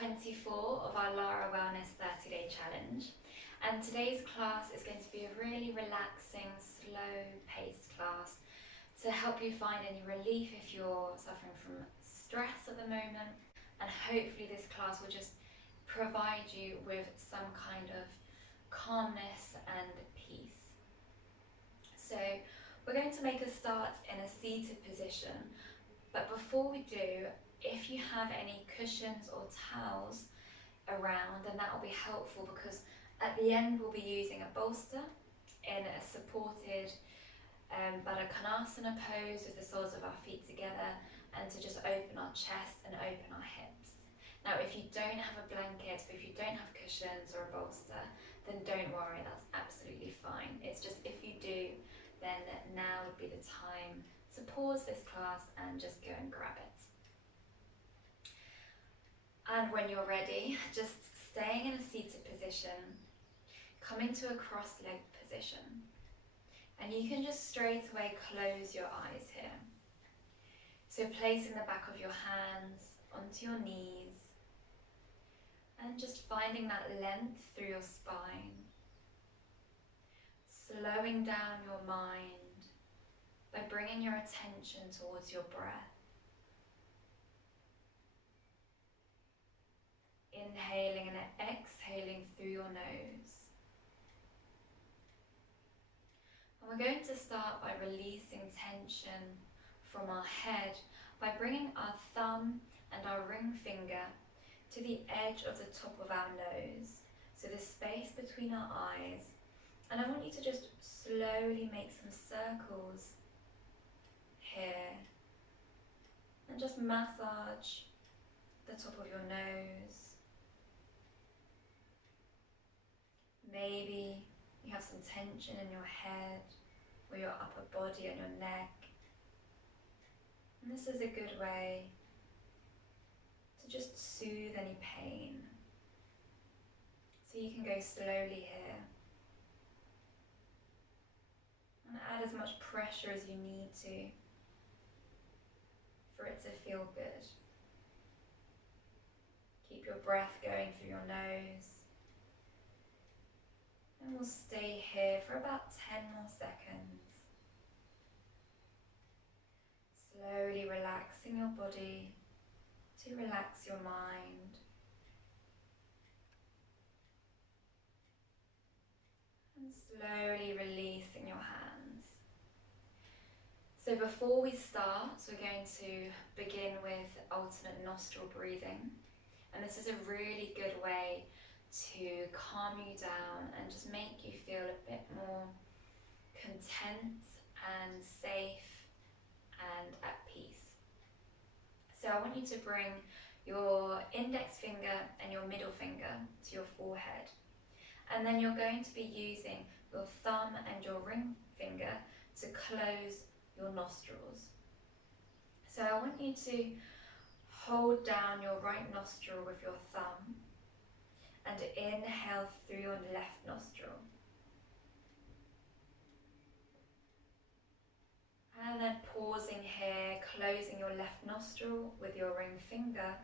24 of our Lara Wellness 30-day challenge, and today's class is going to be a really relaxing, slow-paced class to help you find any relief if you're suffering from stress at the moment, and hopefully this class will just provide you with some kind of calmness and peace. So we're going to make a start in a seated position, but before we do, if you have any cushions or towels around, then that will be helpful, because at the end we'll be using a bolster in a supported Baddha Konasana pose with the soles of our feet together, and to just open our chest and open our hips. Now if you don't have a blanket, or if you don't have cushions or a bolster, then don't worry, that's absolutely fine. It's just if you do, then now would be the time to pause this class and just go and grab it. And when you're ready, just staying in a seated position, come into a cross-legged position. And you can just straight away close your eyes here. So placing the back of your hands onto your knees and just finding that length through your spine. Slowing down your mind by bringing your attention towards your breath. Inhaling and exhaling through your nose. And we're going to start by releasing tension from our head by bringing our thumb and our ring finger to the edge of the top of our nose, so the space between our eyes. And I want you to just slowly make some circles here and just massage the top of your nose. Maybe you have some tension in your head or your upper body and your neck. And this is a good way to just soothe any pain. So you can go slowly here and add as much pressure as you need to for it to feel good. Keep your breath going through your nose. And we'll stay here for about 10 more seconds. Slowly relaxing your body to relax your mind. And slowly releasing your hands. So before we start, we're going to begin with alternate nostril breathing. And this is a really good way to calm you down and just make you feel a bit more content and safe and at peace. So I want you to bring your index finger and your middle finger to your forehead, and then you're going to be using your thumb and your ring finger to close your nostrils. So I want you to hold down your right nostril with your thumb and inhale through your left nostril. And then pausing here, closing your left nostril with your ring finger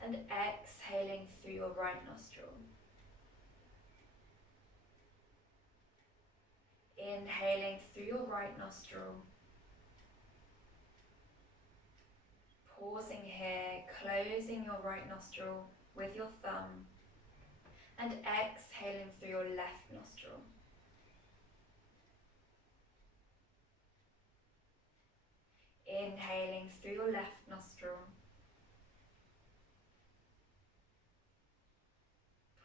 and exhaling through your right nostril. Inhaling through your right nostril. Pausing here, closing your right nostril with your thumb and exhaling through your left nostril. Inhaling through your left nostril.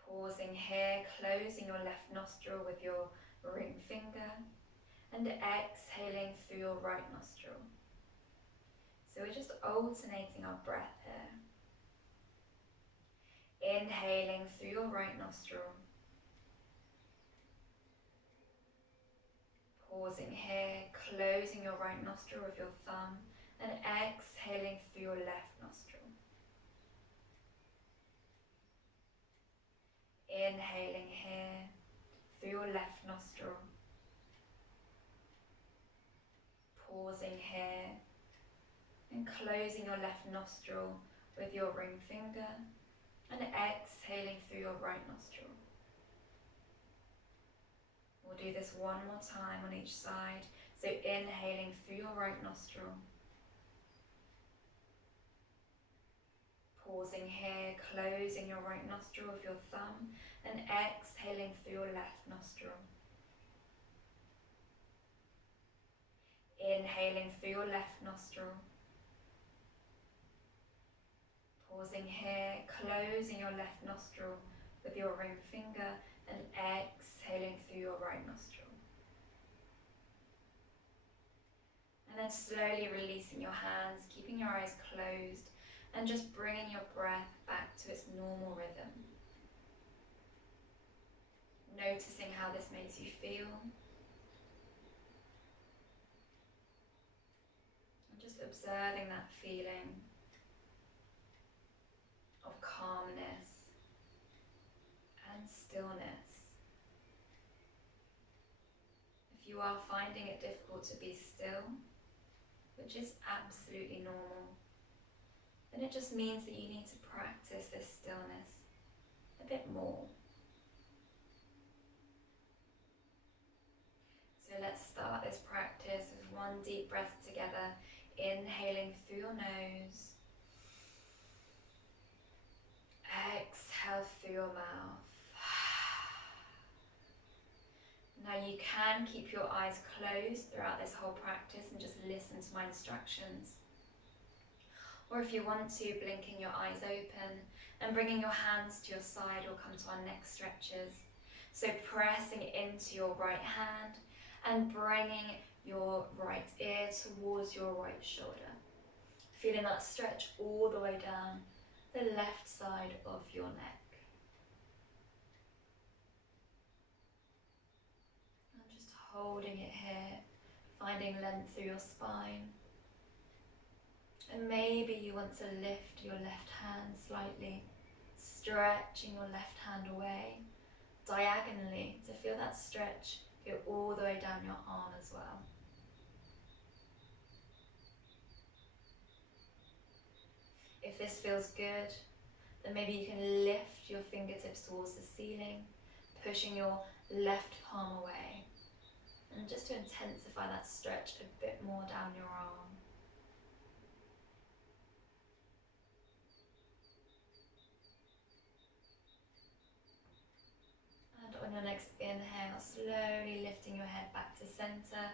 Pausing here, closing your left nostril with your ring finger and exhaling through your right nostril. So we're just alternating our breath here. Inhaling through your right nostril. Pausing here, closing your right nostril with your thumb and exhaling through your left nostril. Inhaling here through your left nostril. Pausing here and closing your left nostril with your ring finger and exhaling through your right nostril. We'll do this one more time on each side. So inhaling through your right nostril. Pausing here, closing your right nostril with your thumb and exhaling through your left nostril. Inhaling through your left nostril. Pausing here, closing your left nostril with your ring finger and exhaling through your right nostril. And then slowly releasing your hands, keeping your eyes closed and just bringing your breath back to its normal rhythm. Noticing how this makes you feel. And just observing that feeling of calmness and stillness. If you are finding it difficult to be still, which is absolutely normal, then it just means that you need to practice this stillness a bit more. So let's start this practice with one deep breath together, inhaling through your nose, exhale through your mouth. Now you can keep your eyes closed throughout this whole practice and just listen to my instructions. Or if you want to, blinking your eyes open and bringing your hands to your side will come to our neck stretches. So pressing into your right hand and bringing your right ear towards your right shoulder. Feeling that stretch all the way down the left side of your neck. Holding it here, finding length through your spine. And maybe you want to lift your left hand slightly, stretching your left hand away, diagonally, to feel that stretch go all the way down your arm as well. If this feels good, then maybe you can lift your fingertips towards the ceiling, pushing your left palm away. And just to intensify that stretch a bit more down your arm. And on your next inhale, slowly lifting your head back to center,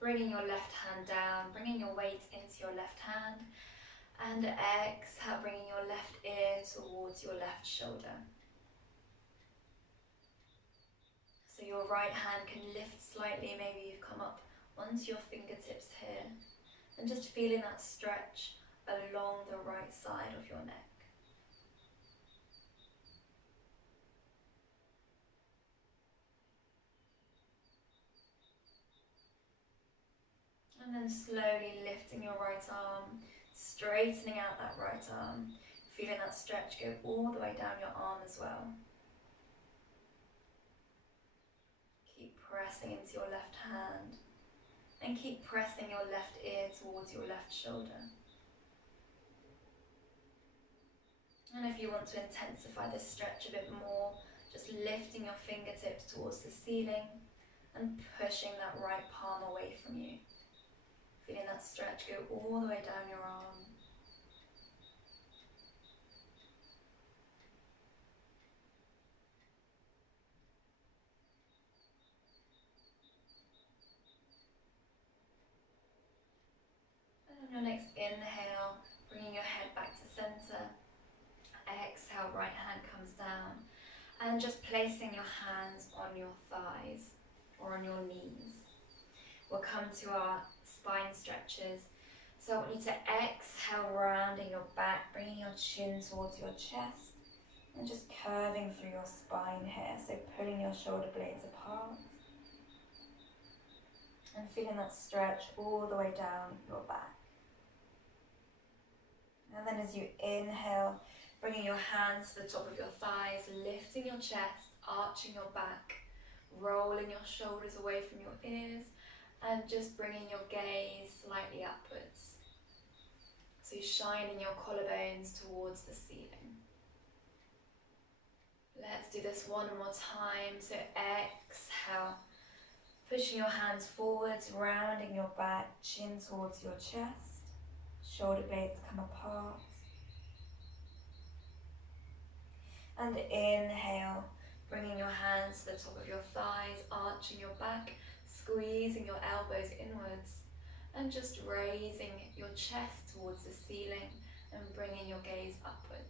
bringing your left hand down, bringing your weight into your left hand, and exhale, bringing your left ear towards your left shoulder. So your right hand can lift slightly, maybe you've come up onto your fingertips here, and just feeling that stretch along the right side of your neck. And then slowly lifting your right arm, straightening out that right arm, feeling that stretch go all the way down your arm as well. Keep pressing into your left hand and keep pressing your left ear towards your left shoulder. And if you want to intensify this stretch a bit more, just lifting your fingertips towards the ceiling and pushing that right palm away from you. Feeling that stretch go all the way down your arm. And on your next inhale, bringing your head back to center. Exhale, right hand comes down. And just placing your hands on your thighs or on your knees. We'll come to our spine stretches. So I want you to exhale, rounding your back, bringing your chin towards your chest and just curving through your spine here. So pulling your shoulder blades apart and feeling that stretch all the way down your back. And then as you inhale, bringing your hands to the top of your thighs, lifting your chest, arching your back, rolling your shoulders away from your ears, and just bringing your gaze slightly upwards. So shining your collarbones towards the ceiling. Let's do this one more time. So exhale, pushing your hands forwards, rounding your back, chin towards your chest, shoulder blades come apart. And inhale, bringing your hands to the top of your thighs, arching your back, squeezing your elbows inwards, and just raising your chest towards the ceiling and bringing your gaze upwards.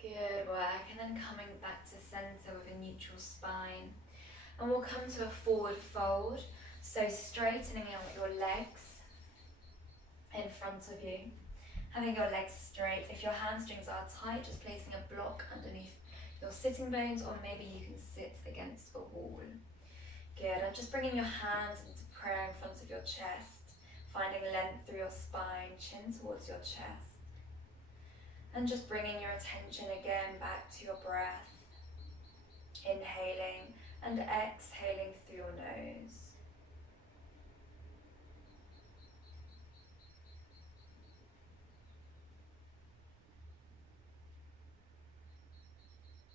Good work, and then coming back to center with a neutral spine. And we'll come to a forward fold, so straightening out your legs in front of you. Having your legs straight. If your hamstrings are tight, just placing a block underneath your sitting bones, or maybe you can sit against a wall. Good, and just bringing your hands into prayer in front of your chest, finding length through your spine, chin towards your chest. And just bringing your attention again back to your breath, inhaling and exhaling through your nose.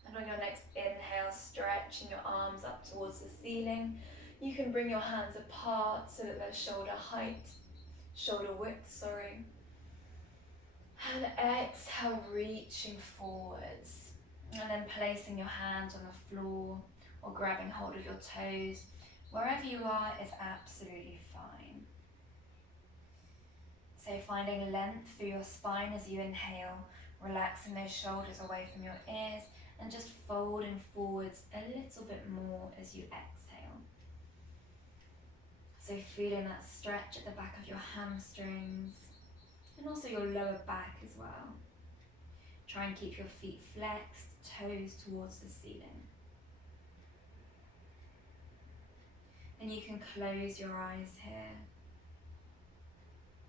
And on your next inhale, stretching your arms up towards the ceiling. You can bring your hands apart so that they're shoulder width, sorry. And exhale, reaching forwards. And then placing your hands on the floor or grabbing hold of your toes. Wherever you are is absolutely fine. So finding length through your spine as you inhale, relaxing those shoulders away from your ears, and just folding forwards a little bit more as you exhale. So feeling that stretch at the back of your hamstrings and also your lower back as well. Try and keep your feet flexed, toes towards the ceiling. And you can close your eyes here.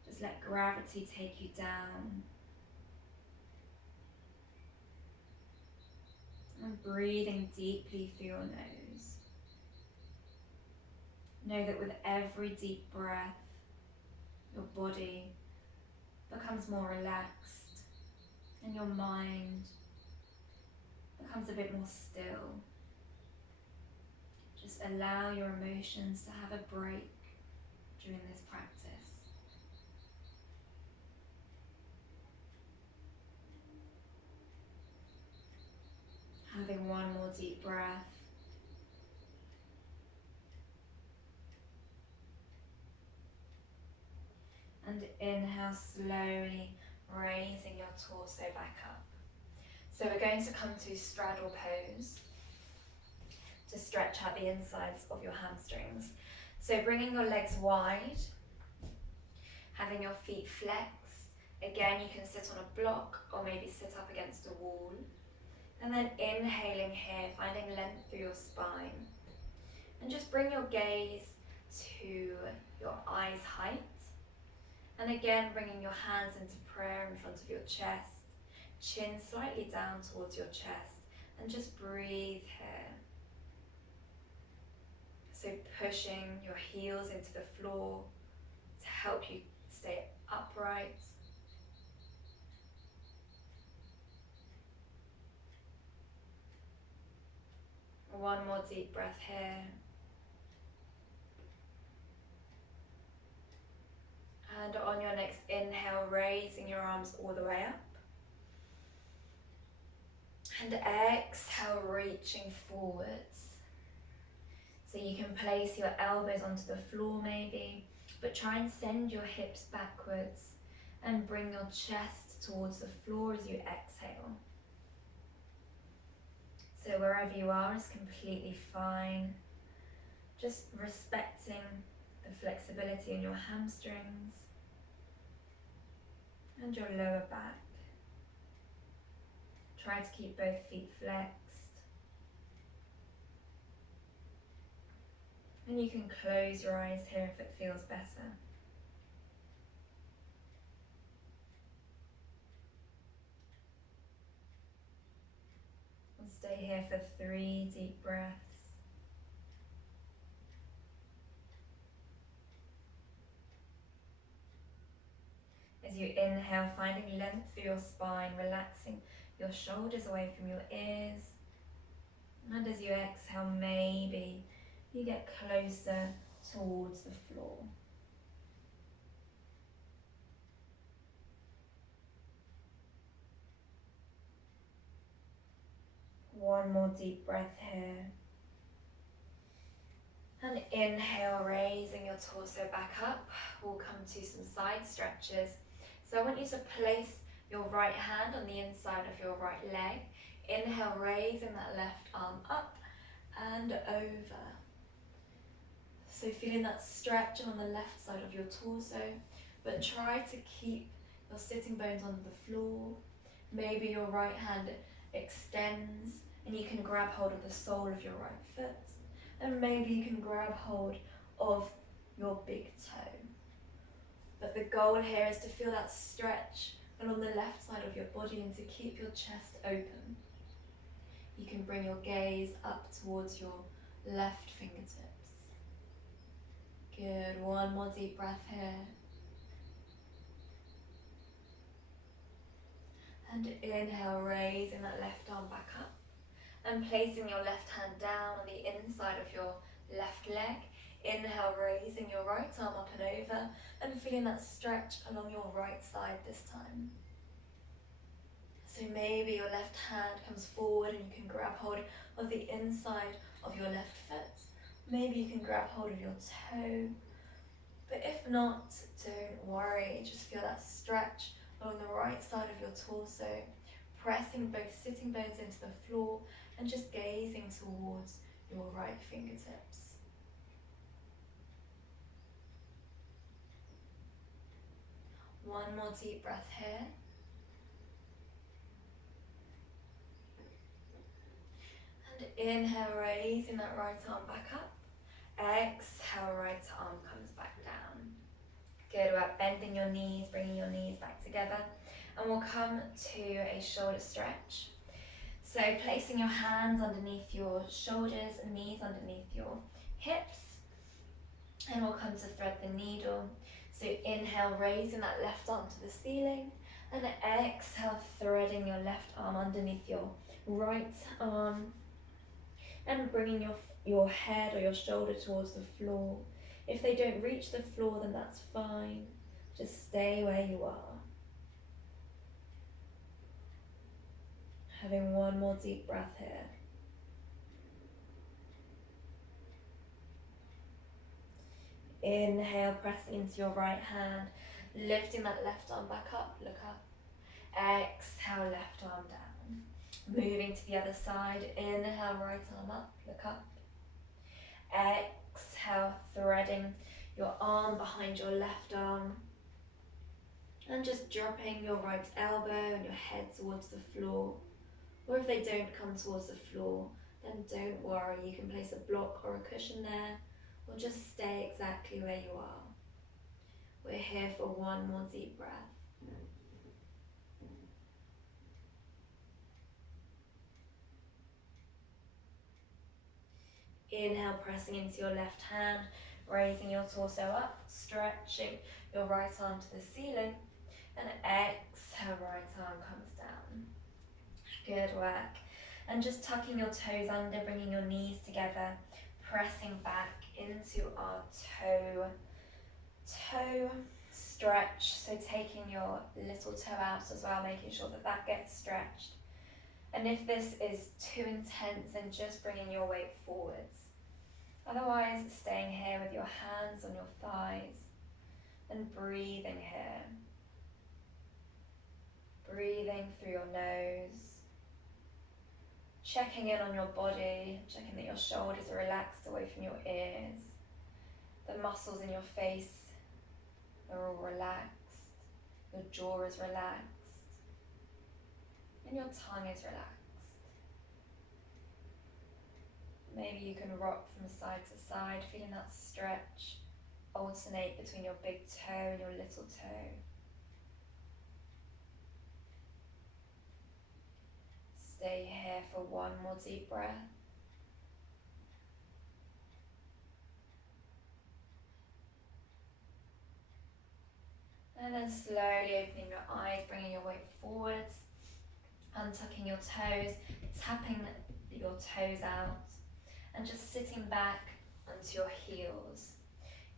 Just let gravity take you down. And breathing deeply through your nose. Know that with every deep breath, your body becomes more relaxed and your mind becomes a bit more still. Just allow your emotions to have a break during this practice. Having one more deep breath. And inhale, slowly raising your torso back up. So we're going to come to straddle pose to stretch out the insides of your hamstrings. So bringing your legs wide, having your feet flexed. Again, you can sit on a block or maybe sit up against a wall. And then inhaling here, finding length through your spine. And just bring your gaze to your eyes height. And again, bringing your hands into prayer in front of your chest, chin slightly down towards your chest, and just breathe here. So pushing your heels into the floor to help you stay upright. One more deep breath here. And on your next inhale, raising your arms all the way up. And exhale, reaching forwards. So you can place your elbows onto the floor maybe, but try and send your hips backwards and bring your chest towards the floor as you exhale. So wherever you are is completely fine. Just respecting the flexibility in your hamstrings and your lower back. Try to keep both feet flexed. And you can close your eyes here if it feels better. And stay here for 3 deep breaths. As you inhale, finding length through your spine, relaxing your shoulders away from your ears. And as you exhale, maybe you get closer towards the floor. One more deep breath here. And inhale, raising your torso back up. We'll come to some side stretches. So I want you to place your right hand on the inside of your right leg. Inhale, raising that left arm up and over. So feeling that stretch on the left side of your torso, but try to keep your sitting bones on the floor. Maybe your right hand extends and you can grab hold of the sole of your right foot. And maybe you can grab hold of your big toe. But the goal here is to feel that stretch along the left side of your body and to keep your chest open. You can bring your gaze up towards your left fingertips. Good, one more deep breath here. And inhale, raising that left arm back up. And placing your left hand down on the inside of your left leg. Inhale, raising your right arm up and over and feeling that stretch along your right side this time. So maybe your left hand comes forward and you can grab hold of the inside of your left foot. Maybe you can grab hold of your toe. But if not, don't worry. Just feel that stretch along the right side of your torso, pressing both sitting bones into the floor and just gazing towards your right fingertips. One more deep breath here. And inhale, raising that right arm back up. Exhale, right arm comes back down. Good work, bending your knees, bringing your knees back together. And we'll come to a shoulder stretch. So placing your hands underneath your shoulders, knees underneath your hips. And we'll come to thread the needle. So inhale, raising that left arm to the ceiling. And exhale, threading your left arm underneath your right arm. And bringing your head or your shoulder towards the floor. If they don't reach the floor, then that's fine. Just stay where you are. Having one more deep breath here. Inhale, pressing into your right hand, lifting that left arm back up, look up. Exhale, left arm down. Moving to the other side, inhale, right arm up, look up. Exhale, threading your arm behind your left arm. And just dropping your right elbow and your head towards the floor. Or if they don't come towards the floor, then don't worry, you can place a block or a cushion there, or just stay exactly where you are. We're here for one more deep breath. Inhale, pressing into your left hand, raising your torso up, stretching your right arm to the ceiling, and exhale, right arm comes down. Good work. And just tucking your toes under, bringing your knees together, pressing back into our toe stretch. So taking your little toe out as well, making sure that that gets stretched. And if this is too intense, then just bringing your weight forwards. Otherwise, staying here with your hands on your thighs and breathing here. Breathing through your nose. Checking in on your body, checking that your shoulders are relaxed away from your ears. The muscles in your face are all relaxed. Your jaw is relaxed. And your tongue is relaxed. Maybe you can rock from side to side, feeling that stretch alternate between your big toe and your little toe. Stay here for one more deep breath. And then slowly opening your eyes, bringing your weight forwards, untucking your toes, tapping your toes out, and just sitting back onto your heels.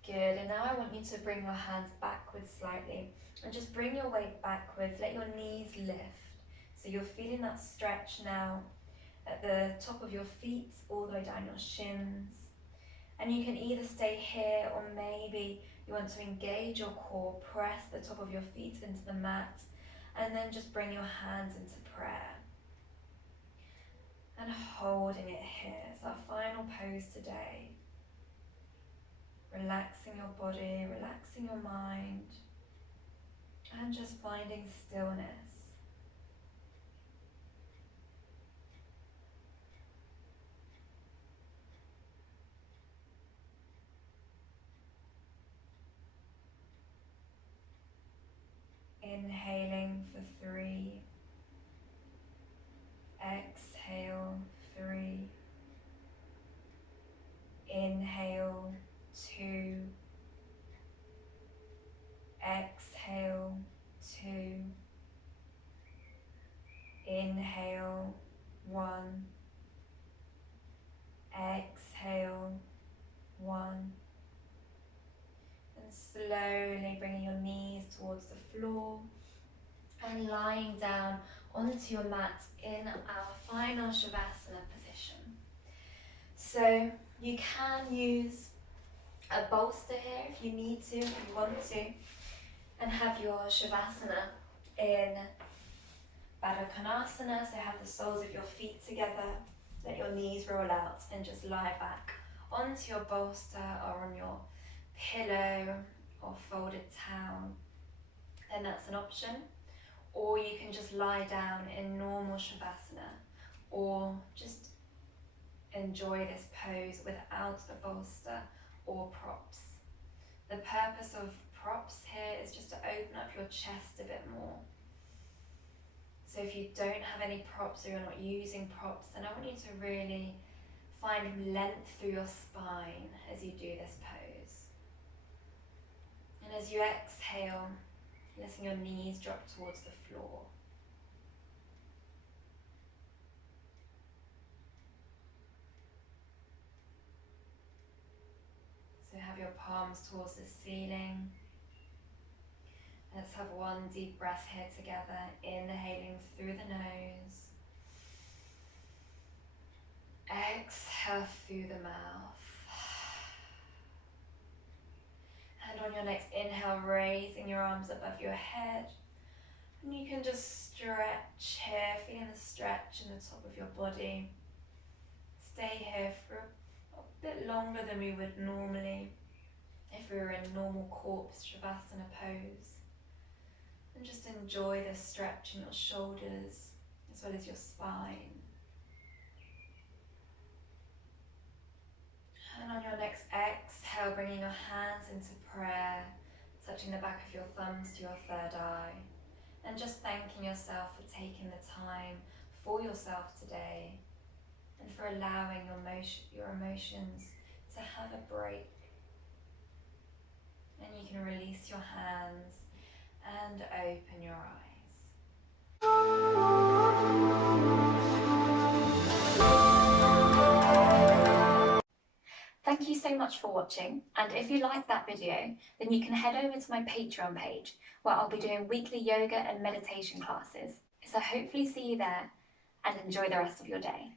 Good, and now I want you to bring your hands backwards slightly, and just bring your weight backwards, let your knees lift. So you're feeling that stretch now at the top of your feet, all the way down your shins. And you can either stay here, or maybe you want to engage your core, press the top of your feet into the mat, and then just bring your hands into prayer. And holding it here. It's our final pose today. Relaxing your body, relaxing your mind, and just finding stillness. Inhaling for 3, exhale 3, inhale 2, exhale 2, inhale 1, exhale 1, and slowly bringing your knees towards the floor and lying down onto your mat in our final Shavasana position. So you can use a bolster here if you need to, if you want to, and have your Shavasana in Baddha Konasana, so have the soles of your feet together, let your knees roll out and just lie back onto your bolster or on your pillow or folded towel. Then that's an option. Or you can just lie down in normal Shavasana, or just enjoy this pose without a bolster or props. The purpose of props here is just to open up your chest a bit more. So if you don't have any props or you're not using props, then I want you to really find length through your spine as you do this pose. And as you exhale, letting your knees drop towards the floor. So have your palms towards the ceiling. Let's have one deep breath here together, inhaling through the nose. Exhale through the mouth. And on your next inhale, raising your arms above your head. And you can just stretch here, feeling the stretch in the top of your body. Stay here for a bit longer than we would normally if we were in normal corpse Shavasana pose. And just enjoy the stretch in your shoulders as well as your spine. And on your next exhale, bringing your hands into prayer, touching the back of your thumbs to your third eye, and just thanking yourself for taking the time for yourself today and for allowing your emotions to have a break. And you can release your hands and open your eyes. Thank you so much for watching, and if you like that video, then you can head over to my Patreon page where I'll be doing weekly yoga and meditation classes. So hopefully see you there, and enjoy the rest of your day.